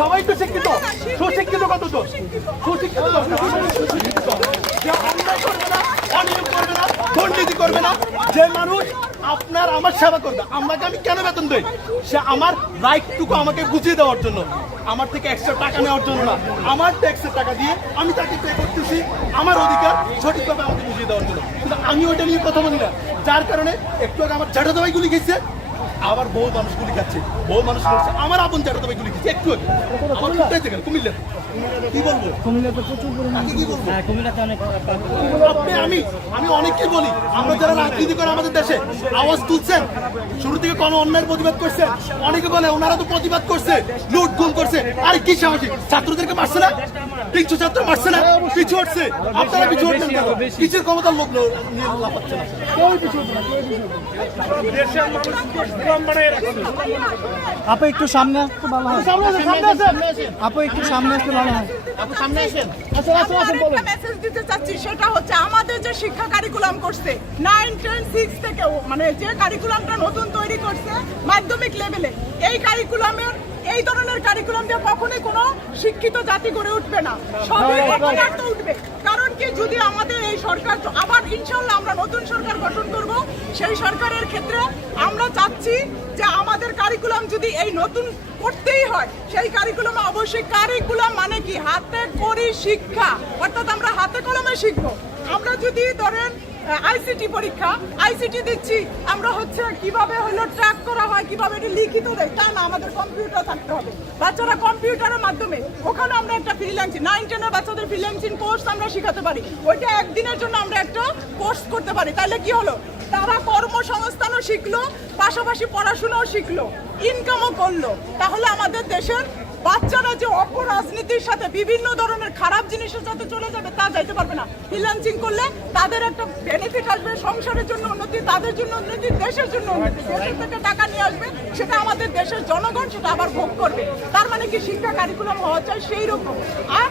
সবাই তো শিক্ষিত, সুশিক্ষিত কত তো সুশিক্ষিত অনিয়ম করবে না, দুর্নীতি করবে না। যে মানুষ আপনার আমার সেবা করবে, আমাকে আমি কেন বেতন দেই? সে আমার রাইটটুকু আমাকে বুঝিয়ে দেওয়ার জন্য, আমার থেকে এক্সট্রা টাকা নেওয়ার জন্য না। আমার ট্যাক্সের টাকা দিয়ে আমি তাকে পে করতেছি আমার অধিকার সঠিকভাবে আমাকে বুঝিয়ে দেওয়ার জন্য। কিন্তু আমি ওইটা নিয়ে কথা বলি না, যার কারণে একটু আগে আমার জ্যাঠা দাবাই গুলি খেয়েছে, আবার বহু মানুষ গুলি খাচ্ছে, বহু মানুষ করছে। আমার আপন জ্যাঠা দাবাই গুলি খেয়েছে একটু আগে, আমার কুমিল্লাতে গেল। কুমিল্লা কি বলবো, কুমিল্লাতে প্রচুর পরিমাণে কি বলবো, কুমিল্লাতে অনেক আমি অনেককে বলি, আমরা যারা রাজনীতি করে আমাদের দেশে আওয়াজ তুলছেন, শুরু থেকে কোনো অন্যায়ের প্রতিবাদ করছেন, অনেকে বলে ওনারা তো প্রতিবাদ করছে, লুট গুম করছে। আরে কি সাহসী, ছাত্রদেরকে মারছে না, 300 ছাত্র মারছে না, পিছু হটছে। আপনারা পিছু হটছেন কেন? কিছুর ক্ষমতার লোক নিয়ে লাফাচ্ছে না, কেউ পিছু হচ্ছে না। আপু একটু সামনে আসতে ভালো হয়, আপু একটু সামনে আসতে ভালো হয়, আপু সামনে আসেন। একটা মেসেজ দিতে চাচ্ছি, সেটা হচ্ছে আমাদের যে শিক্ষা কারিকুলাম করছে 9, 10, 6 থেকে, মানে যে কারিকুলামটা নতুন তৈরি করছে মাধ্যমিক লেভেলে, এই কারিকুলামের এই ধরনের কারিকুলাম দিয়ে কখনোই কোনো শিক্ষিত জাতি গড়ে উঠবে না, সবই অপদার্থ উঠবে। কারণ কি, যদি আমাদের এই সরকার আবার ইনশাল্লাহ আমরা নতুন সরকার গঠন করব, সেই সরকারের ক্ষেত্রে আমরা চাচ্ছি যে আমাদের কারিকুলাম যদি এই নতুন করতেই হয়, সেই কারিকুলামে অবশ্যই কারিকুলাম মানে কি হাতে করি শিক্ষা, অর্থাৎ আমরা হাতে কলমে শিখবো। আমরা যদি ধরেন আইসিটি পরীক্ষা, আইসিটি দিচ্ছি, আমরা হচ্ছে কিভাবে হলো ট্র্যাক করা হয়, কিভাবে এটা লিখিত দেয়, তা না, আমাদের কম্পিউটার থাকতে হবে। বাচ্চারা কম্পিউটারের মাধ্যমে, ওখানে আমরা একটা ফ্রিল্যান্সিং 9, 10 বাচ্চাদের ফ্রিল্যান্সিং কোর্স আমরা শিখাতে পারি, ওইটা একদিনের জন্য আমরা একটা কোর্স করতে পারি। তাহলে কি হলো, তারা কর্মসংস্থানও শিখলো, পাশাপাশি পড়াশোনাও শিখলো, ইনকামও করলো। তাহলে আমাদের দেশের বাচ্চারা যে অপরাজনীতির সাথে বিভিন্ন ধরনের খারাপ জিনিসের সাথে চলে যাবে, তা যাইতে পারবে না। ফ্রিল্যান্সিং করলে তাদের একটা বেনিফিট আসবে, সংসারের জন্য উন্নতি, তাদের জন্য উন্নতি, দেশের জন্য উন্নতি। দেশের থেকে টাকা নিয়ে আসবে, সেটা আমাদের দেশের জনগণ সেটা আবার ভোগ করবে। তার মানে কি, শিক্ষা কারিকুলাম হওয়া চাই সেই রকম। আর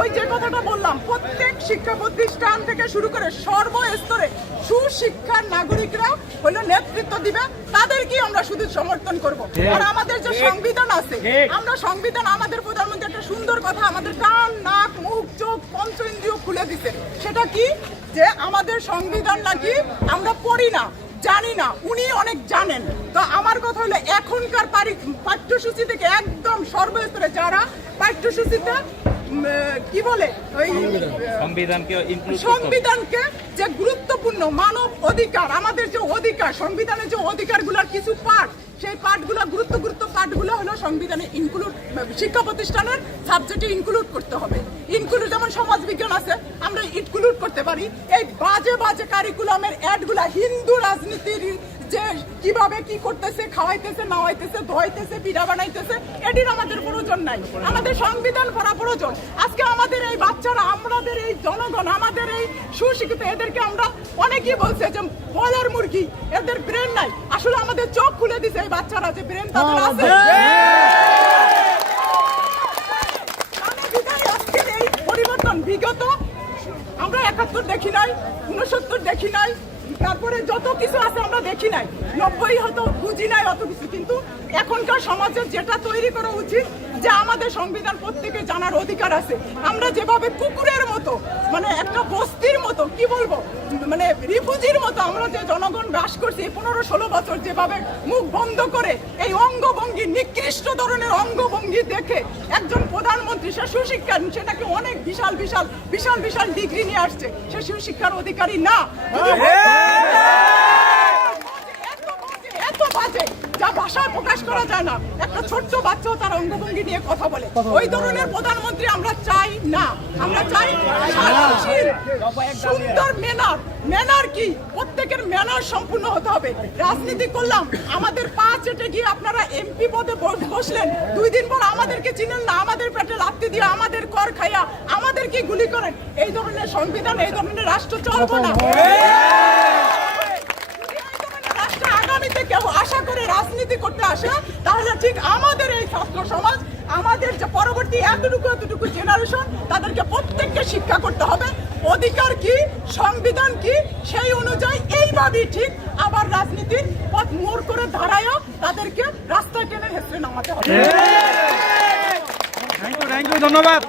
ওই যে কথাটা বললাম, প্রত্যেক শিক্ষা প্রতিষ্ঠান থেকে শুরু করে সর্বস্তরে সুশিক্ষার নাগরিকরা হলো নেতৃত্ব দিবে, তাদেরকে আমরা শুধু সমর্থন করব। আর আমাদের যে সংবিধান আছে, আমরা সংবিধান, আমাদের প্রধানমন্ত্রী একটা সুন্দর কথা আমাদের কান, নাক, মুখ, চোখ, পঞ্চ ইন্দ্রিয় খুলে দিতে। সেটা কি, যে আমাদের সংবিধান নাকি আমরা পড়ি না, জানি না, উনি অনেক জানেন। তো আমার কথা হলো, এখনকার পাঠ্যসূচি থেকে একদম সর্বস্তরে যারা পাঠ্যসূচিতে কি বলে, ওই সংবিধানকে যে গুরুত্বপূর্ণ মানব অধিকার, আমাদের যে অধিকার, সংবিধানের যে অধিকারগুলোর কিছু পার্ট, সেই পার্টগুলো গুরুত্ব পার্টগুলো হলো সংবিধানে ইনক্লুড, শিক্ষা প্রতিষ্ঠানের সাবজেক্টে ইনক্লুড করতে হবে। ইনক্লুড, যেমন সমাজ বিজ্ঞান আছে, আমরা ইনক্লুড করতে পারি। এই বাজে বাজে কারিকুলামের অ্যাডগুলা হিন্দু রাজনীতির যে কিভাবে কি করতেছে, খাওয়াইতেছে, নাওয়াইতেছে, ধোয়াইতেছে, পিঠা বানাইতেছে, এটির আমাদের প্রয়োজন নাই। আমাদের সংবিধান পড়া প্রয়োজন। আজকে আমাদের এই বাচ্চারা, আমাদের এই জনগণ, আমাদের এই সুশিক্ষিত, এদেরকে আমরা অনেকেই বলছে যে বলার মুরগি, এদের ব্রেন নাই। আসলে আমাদের চোখ খুলে দিছে এই বাচ্চারা, যে ব্রেন তাদের আছে। আজকের এই পরিবর্তন, বিগত আমরা 71 দেখি নাই, 69 দেখি নাই, তারপরে যত কিছু আছে আমরা দেখি নাই, 90 হয়তো বুঝি নাই অত কিছু। কিন্তু এখনকার সমাজের যেটা তৈরি করা উচিত, যে আমাদের সংবিধান প্রত্যেকে জানার অধিকার আছে। আমরা যেভাবে কুকুরের মতো, মানে একটা বস্তির মতো, কি বলবো, মানে রিফিউজির মতো আমরা যে জনগণ বাস করছি 15-16 বছর, যেভাবে মুখ বন্ধ করে এই অঙ্গভঙ্গি, নিকৃষ্ট ধরনের অঙ্গভঙ্গি দেখে একজন প্রধানমন্ত্রী, সে সুশিক্ষা, সেটাকে অনেক বিশাল বিশাল বিশাল বিশাল ডিগ্রি নিয়ে আসছে, সে সুশিক্ষার অধিকারী না। এত বাজে, যা ভাষায় প্রকাশ করা যায় না। একটা ছোট্ট বাচ্চাও তার অঙ্গভঙ্গি নিয়ে কথা বলে, ওই ধরনের প্রধানমন্ত্রী আমরা চাই না। আমরা চাই সুন্দর ম্যানার কি, প্রত্যেকের ম্যানার সম্পূর্ণ হতে হবে। রাজনীতি করলাম, আমাদের পা চেটে গিয়ে আপনারা এমপি পদে বসলেন, 2 দিন পর আমাদেরকে চিনেন না, আমাদের পেটে লাথি দিয়ে, আমাদের কর খাইয়া আমাদেরকে গুলি করেন। এই ধরনের সংবিধান, এই ধরনের রাষ্ট্র চলবে না। আগামীতে কেউ আশা করে রাজনীতি করতে আসে, তাহলে ঠিক আমাদের এই ছাত্র সমাজ, আমাদের যে পরবর্তী এতটুকু জেনারেশন, তাদেরকে প্রত্যেককে শিক্ষা করতে হবে অধিকার কি, সংবিধান কি, সেই অনুযায়ী এইভাবেই ঠিক আবার রাজনীতির পথ মোড় করে দাঁড়ায় তাদেরকে রাস্তায় টেনে হেঁচড়ে নামাতে হবে। থ্যাংক ইউ, ধন্যবাদ।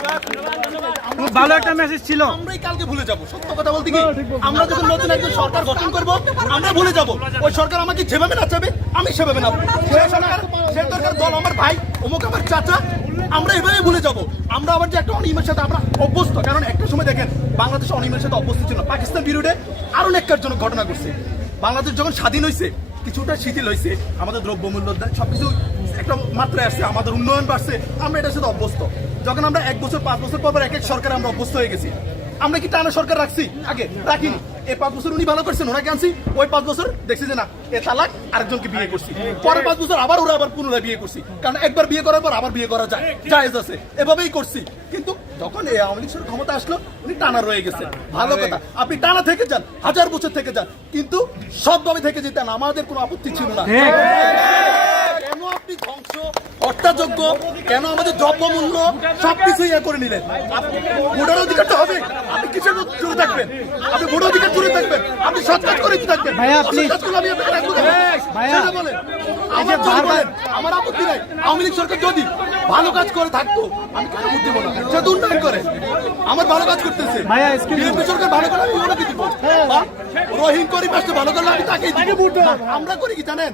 খুব ভালো একটা মেসেজ ছিল। আমরাই কালকে ভুলে যাব, সত্য কথা বলতে কি, আমরা যখন নতুন একজন সরকার গঠন করব আমরা ভুলে যাব ওই সরকার আমাকে যেভাবে নাচাবে আমি সেভাবে নাচবো। সে সরকার দল আমার ভাই, অমুক আমার চাচা, আমরা এভাবে ভুলে যাব। আমরা আবার যে একটা অনিয়মের সাথে আমরা অভ্যস্ত, কারণ একটা সময় দেখেন বাংলাদেশ অনিয়মের সাথে অভ্যস্ত ছিল। পাকিস্তান বিরুদ্ধে আরো ন্যাক্কারজনক ঘটনা ঘটছে। বাংলাদেশ যখন স্বাধীন হয়েছে কিছুটা শিথিল হয়েছে, আমাদের দ্রব্যমূল্য সবকিছু একটা মাত্রায় আসছে, আমাদের উন্নয়ন বাড়ছে, আমরা এটার সাথে অভ্যস্ত। যখন আমরা 1 বছর 5 বছর পর এক এক সরকারে আমরা অভ্যস্ত হয়ে গেছি। আমরা কি টানা সরকার রাখছি? আগে রাখিনি। এই 5 বছর উনি ভালো করছেন, ওনাকে আনছি, ওই 5 বছর দেখছি যে না এ তালাক, আরেকজনকে বিয়ে করছি, পরে 5 বছর আবার ওরা আবার পুনরায় বিয়ে করছি, কারণ একবার বিয়ে করার পর আবার বিয়ে করা যায়, জায়েজ আছে, এভাবেই করছি। কিন্তু যখন এই আওয়ামী লীগ সরকার ক্ষমতা আসলো উনি টানা রয়ে গেছেন। ভালো কথা, আপনি টানা থেকে যান, 1000 বছর থেকে যান, কিন্তু সৎভাবে থেকে যেতেন, আমাদের কোনো আপত্তি ছিল না। কেন আপনি ধ্বংস, হত্যাযোগ্য, কেন আমাদের দ্রব্যমূল্য সবকিছু ইয়ে করে নিলেন? ভোটার অধিকারটা হবে, আপনি কিসের জুড়ে থাকবেন? আপনি ভোটার অধিকার জুড়ে থাকবেন, আপনি সৎ কাজ করে থাকবেন। আমার আপত্তি নাই, আওয়ামী লীগ সরকার যদি ভালো কাজ করে থাকতো আমি কেন ভোট দিব না? সে তো উন্নয়ন করে, আমার ভালো কাজ করতেছে। বিএনপি সরকার ভালো করে আমি ওনাকে দিব, রহিম করিম আসতে ভালো করলে আমি তাকেই দিব। আমরা করি কি জানেন,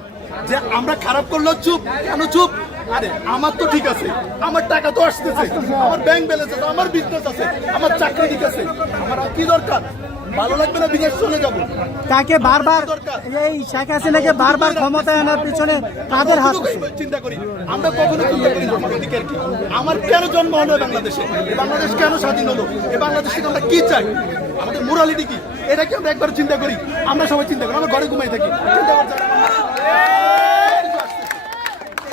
যে আমরা খারাপ করলেও চুপ। কেন চুপ? আরে আমার তো ঠিক আছে, আমার টাকা তো আসতেছে, আমার ব্যাংক ব্যালেন্স আছে, আমার বিজনেস আছে, আমার চাকরি ঠিক আছে, আমার কি দরকার? ভালো লাগবে না বিদেশ চলে যাবো? তাকে বারবার এই শেখ হাসিনাকে বারবার ক্ষমতায় আনার পিছনে তাদের হাত। চিন্তা করি আমরা, কখনো চিন্তা করি না আমার অধিকার কি, আমার কেন জন্ম হলো বাংলাদেশে, বাংলাদেশ কেন স্বাধীন হলো, এই বাংলাদেশ থেকে আমরা কি চাই, আমাদের মোরালিটি কি, এটা কি আমরা একবার চিন্তা করি? আমরা সবাই চিন্তা করি, আমরা ঘরে ঘুমাই থাকি, চিন্তা করছি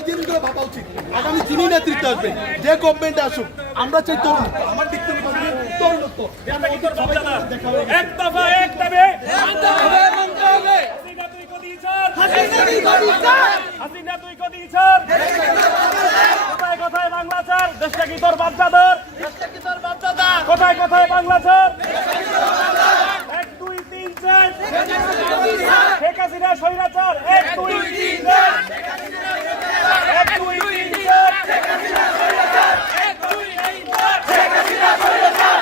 জিনিসগুলো ভাবা উচিত। আগামী যিনি নেতৃত্ব আসবে, যে গভর্নমেন্টে আসুক, আমরা চাই তরুণ, আমার দিক থেকে তরুণত্ব। এক দফা এক দাবি, হাসিনা তুই কদি ছাড়, হাসিনা তুই কদি ছাড়, কোথায় কোথায় বাংলা ছাড়, দেশটা কি তোর বাচ্চাদের, কোথায় কোথায় বাংলা ছাড়, 1 2 3 4 শেখ হাসিনা স্বৈরাচার, 1 2 3 4 1 2 3 4 শেখ হাসিনা স্বৈরাচার, 1 2 3 4 শেখ হাসিনা স্বৈরাচার,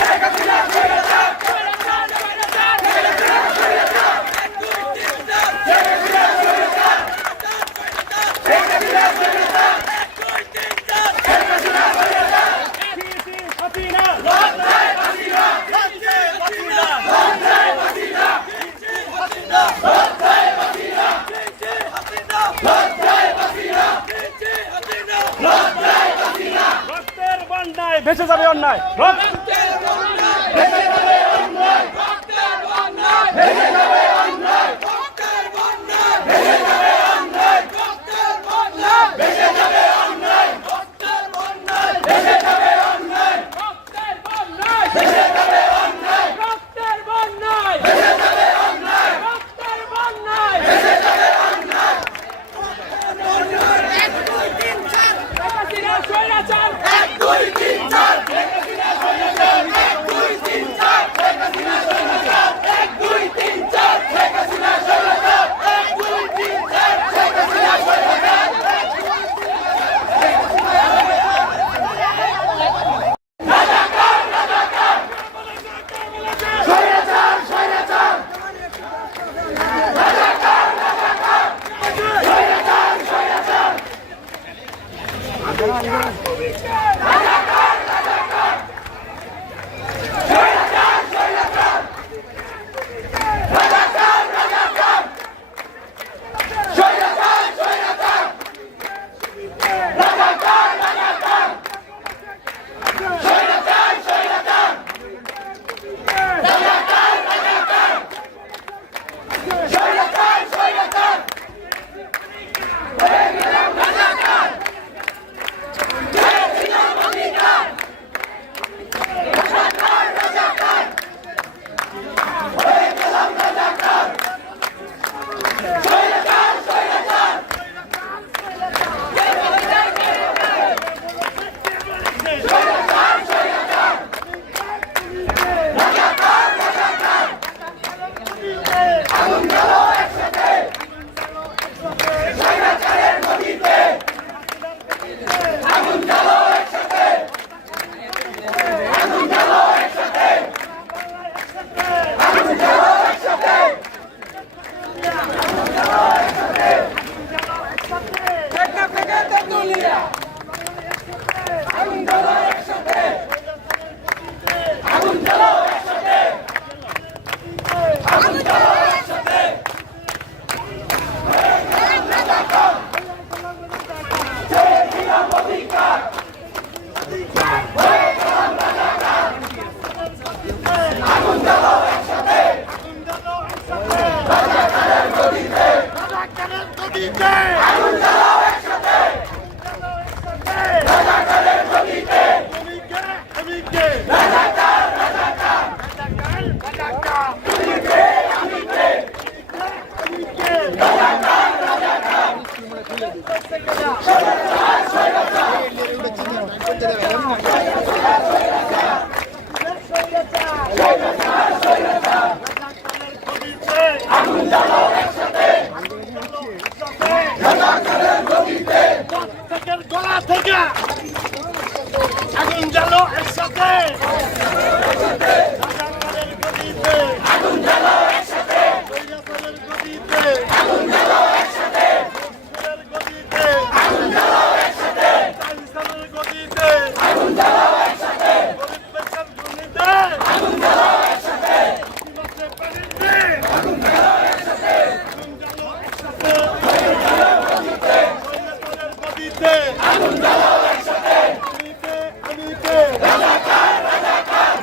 শেখ হাসিনা স্বৈরাচার, রক্তের বন্যায় ভেসে যাবে অন্যায়, রক্তের বন্যায় ভেসে যাবে অন্যায়, রক্তের বন্যায় ভেসে যাবে অন্যায়, রক্তের বন্যায় ভেসে যাবে অন্যায়, রক্তের বন্যায় ভেসে যাবে অন্যায়, রক্তের বন্যায় ভেসে যাবে অন্যায়, রক্তের বন্যায় ভেসে যাবে অন্যায়, রক্তের বন্যায় ভেসে যাবে অন্যায়, রক্তের বন্যায় ভেসে যাবে অন্যায়। 1 2 3 4 শেখ হাসিনা স্বৈরাচার, 1 2 3 4 শেখ হাসিনা স্বৈরাচার, 1 2 3 4 শেখ হাসিনা স্বৈরাচার, 1 2 3 4 শেখ হাসিনা স্বৈরাচার, 1 2 3 4 শেখ হাসিনা স্বৈরাচার। রাজাকার রাজাকার স্বৈরাচার স্বৈরাচার, রাজাকার রাজাকার স্বৈরাচার স্বৈরাচার, আগুন জ্বালাও একসাথে, স্বৈরাচারের একসাথে আগুন জ্বালাও একসাথে রাজাকারের গদিতে তুমি কে আমি কে রাজাকার রাজাকার রাজাকার রাজাকার তুমি কে আমি কে আমি কে রাজাকার রাজাকার আগুন জ্বালাও একসাথে রাজাকারের গদিতে প্রত্যেকের গলা থেকে আগুন জ্বালো একসাথে রাজাকারের গদিতে আগুন জ্বালাও একসাথে রাজাকারের গদিতে আগুন জ্বালাও একসাথে গদিতে আগুন জ্বালাও একসাথে রাজাকারের গদিতে আগুন জ্বালাও একসাথে গরিব পেশার গদিতে আগুন জ্বালাও একসাথে সীমাতে পানিতে আগুন জ্বালাও একসাথে আগুন জ্বালো একসাথে রাজাকারের গদিতে আগুন জ্বালাও একসাথে তুমি কে আমি কে রাজাকার রাজাকার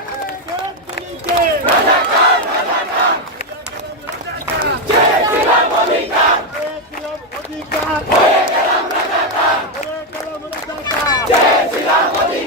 তুমি কে রাজাকার রাজাকার চেয়েছিলাম অধিকার হয়ে গেলাম রাজাকার চেয়েছিলাম অধিকার